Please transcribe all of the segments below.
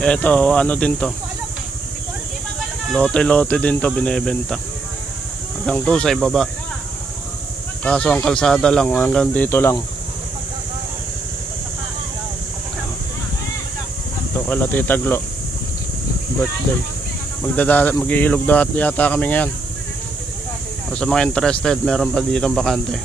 Eto, ano din to. Lote-lote din to binebenta. Hanggang to sa ibaba. Kaso ang kalsada lang, hanggang dito lang. Ito kala Tita Glo. Birthday. Mag-iilog daw yata kami ngayon. O sa mga interested, meron pa dito bakante.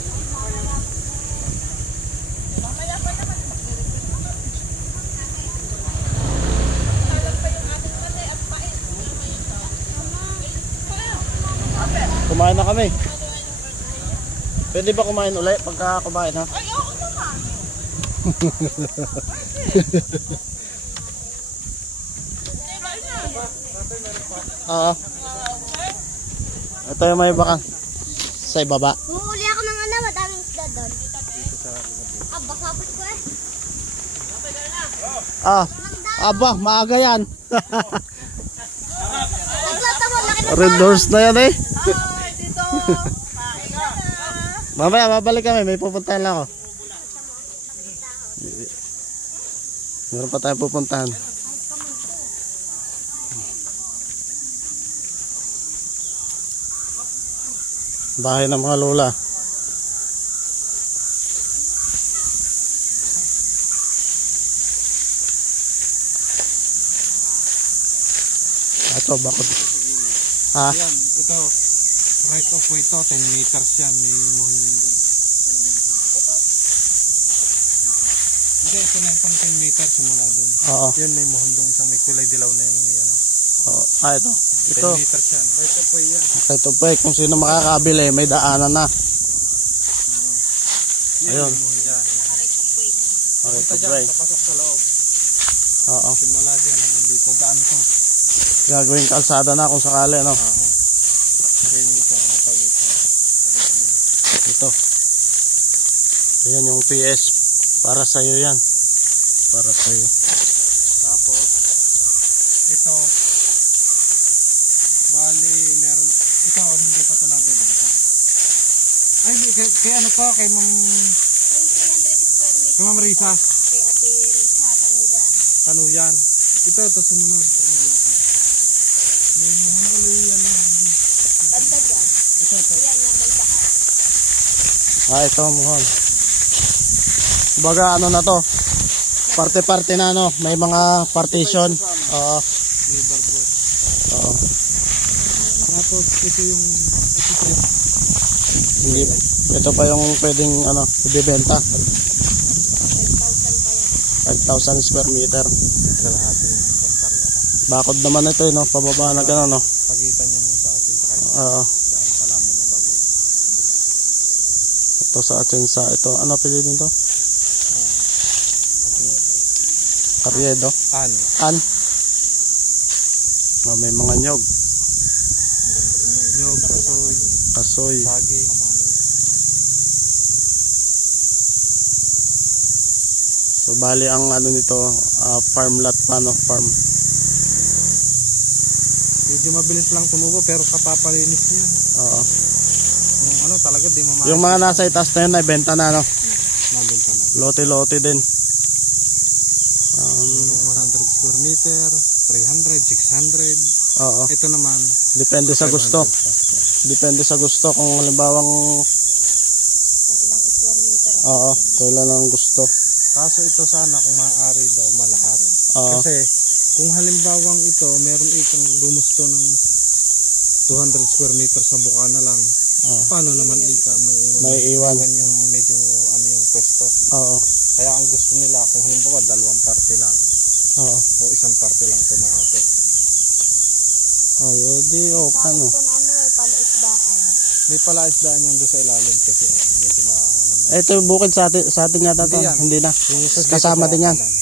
Kumain na kami. Pwede ba kumain ulit pagka kumain, ha? Ay, oo naman. Oo. Ito yung may bakan sa ibaba. Huhuli ako ng ano, madaming isda doon. Basapit ko eh. Aba, maaga yan. Red Red horse na yan eh. dito. Mamaya, babalik kami. May pupuntahan lang ako. Meron pa tayong pupuntahan. Bahay ng mga lola. Ito, bakit? Ha? Yan, ito, right of way to, 10 meters yan, may muhon din. Hindi, ito na yung pang 10 meters simula dun. Oo. Yun, may muhon dun, isang may kulay dilaw na yung may ano. Oo. Ito. 10 Ito. meters yan, right of way yan. Ito pa kung sino makakabili, may daanan na. Ayun. May muhon dyan. Okay, Punta dyan, papasok sa loob. Oo. Simula dyan, hanggang dito, daan to. Gagawing kalsada na kung sakali, no? Oo. Yan yung isang pagitan. Ito. Ayan yung PS. Para sa'yo yan. Para sa'yo. Tapos, ito, bali, meron, ito, hindi pa ito nabibenta. Ay, kay ano to, kay Ma'am, kay Ma'am Risa. Kay Ate Risa, Tanuyan. Ito sumunod. May muhon ulit yan. banda dyan. Ito. Ayan yung may daan. Ito muhon. Baga ano na to? Parte-parte na, no? May mga partition. Oo. May barbor. Oo. Tapos ito yung Hindi. Ito pa yung pwedeng ano, ibebenta. 10,000 pa yan. 5,000 square meter. kalahating hektarya pa. Bakod naman ito, no? Pababa na gano'n, no? Pagitan niya naman sa atin. Saka Oo. daan pala muna bago. Ito sa Atienza. Ito, ano pili dito? Karyedo. An. May mga nyog. Nyog, kasoy, Kasoy. saging. So bali ang ano nito, farm lot pa, no? Farm. Medyo mabilis lang tumubo pero kapapalinis niya. Oo. Yung ano talaga di mamahal. Yung mga nasa itas na yun, ay benta na, no? Nabenta na. Lote-lote din. 100 square meter, 300, 600. Oo. Ito naman, Depende sa gusto. 500 pa. Depende sa gusto. Kung halimbawang, Kung ilang square meter. oo, kailan ang gusto. Kaso ito sana kung maaari daw malahat. Oo. Kasi kung halimbawang ito, meron ikang gumusto ng 200 square meter sa buka na lang. Oo. Paano naman ika? May iwan. yung medyo ano yung pwesto. Oo. Kaya ang gusto nila kung halimbawa dalawang parte lang Oo. o isang parte lang tumahati. Ay, edi, okay, no? Ito na ano eh, palaisdaan. May palaisdaan yan doon sa ilalim kasi medyo maano na. Ito yung bukid sa atin yata to. Hindi yan. Hindi na. Yung isa Kasama dito sa din yan. kanan.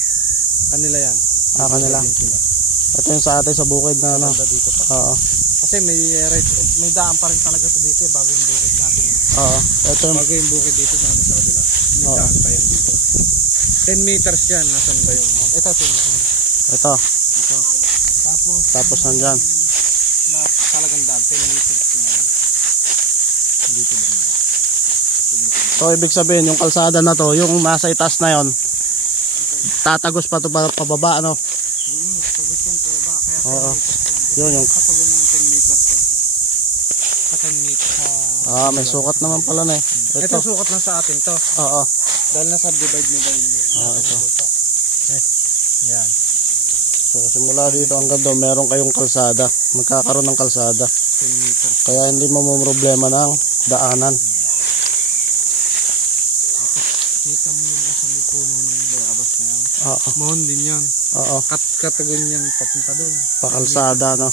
Kanila yan. Kanila. Din sila. Ito yung sa atin sa bukid na, ano? Banda dito pa. Oo. Kasi may daan pa rin talaga to dito eh, bago yung bukid natin eh. Oo. Ito yung, Bago yung bukid dito natin sa kabila. May Oo. daan pa yan dito. 10 meters yan. Nasaan ba yung ito? ito. Ito. Tapos nandyan. Na talagang daan. 10 meters yan. Dito ba? So, ibig sabihin, yung kalsada na to, yung nasa itaas na yon, tatagos pa to pababa, ano? Pag Oo. Yun yung... Katagun ng 10 meters to. 10 meters sa... may sukat naman pala na eh. Ito sukat lang sa atin to. Oo. Dahil nasa divide nyo dahil. Ito. Yan. So simula dito hanggang doon meron kayong kalsada. Magkakaroon ng kalsada. 10 meters. Kaya hindi mo problema ng daanan. Kita mo yung nasa may puno ng bayabas na yan. Oo. Mohon din yan. Oo. Katagun yan papunta doon. Pakalsada no.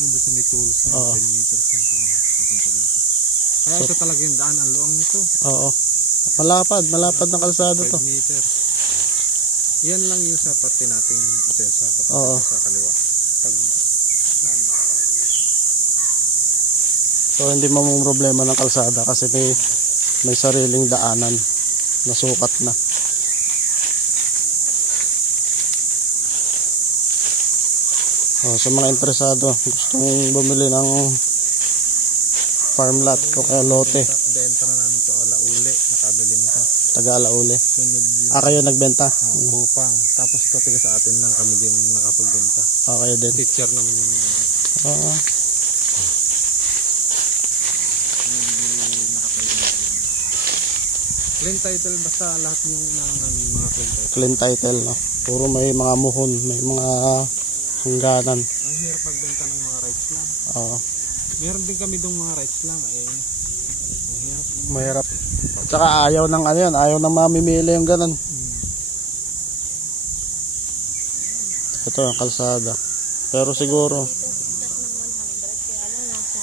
Doon sa may tulos na Oo. 10 meters yan. Papunta dito. Kaya ito talaga yung daan. Ang luang nito. Oo. Malapad na kalsada to. 5 meters. Yan lang yung sa parte nating atensya. Oo. Sa kaliwa. Pag So hindi mo problema ng kalsada kasi may sariling daanan na sukat na. Sa mga interesado, gustong bumili ng farm lot o kaya lote, benta na namin to alauli. Nakabili nito. taga Alaule. Sunod yung Kayo nagbenta? upang. Tapos to taga sa atin lang kami din nakapagbenta. Kayo din. Teacher naman yung Oo. clean title basta lahat yung namin mga clean title. Clean title, no? Puro may mga muhon, may mga hangganan. Ang hirap magbenta ng mga rights lang. Oo. Meron din kami dong mga rights lang ang hirap. Mahirap. At saka ayaw ng ano yan, ayaw ng mamimili yung ganun. Ito ang kalsada. Pero siguro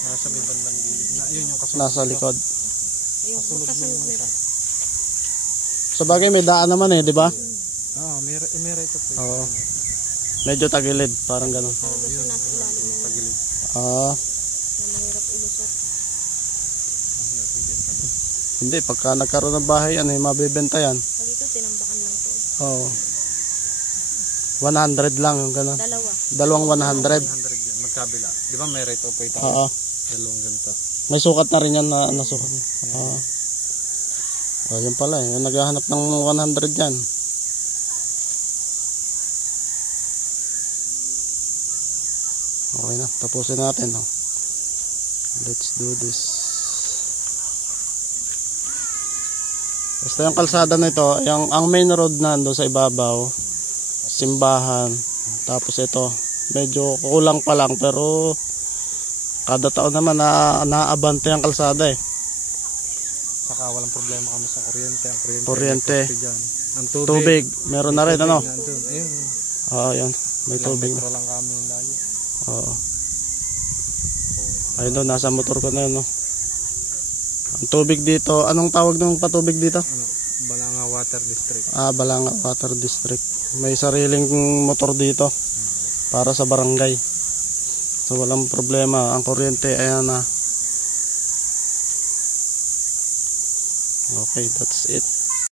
Nasa may bandang gilid na yun yung kasunod. nasa likod. Kasunod mo man siya. Sa bagay may daan naman eh, di ba? May right of way. Oo. Medyo tagilid, parang ganun. Yun, tagilid. Ah, hindi, pagka nagkaroon ng bahay, ano yung mabibenta yan? Dito, tinambakan lang to. Oo. 100 lang yung ganun. Dalawang 100. 100 yan, magkabila. Di ba may right of way tayo? Oo. Dalawang ganito. May sukat na rin yan na nasukat. Oo. Yun pala eh. Yung naghahanap ng 100 yan. Okay na. Tapusin natin. Oh. Let's do this. Basta yung kalsada na ito, ang main road na doon sa ibabaw, simbahan, tapos ito, medyo kulang pa lang pero kada taon naman naabante ang kalsada eh. Saka walang problema kami sa kuryente. Ang Kuryente. dyan. Ang Tubig, meron na rin ano? nandun. Ayun. Oo, yan. May Ilang tubig. metro lang kami yung layo. Oo. Ayun doon, nasa motor ko na yun. No? Ang tubig dito, anong tawag ng patubig dito? Ano, Balanga Water District. Balanga Water District. May sariling motor dito para sa barangay. So walang problema. Ang kuryente, ayan na. Okay, that's it.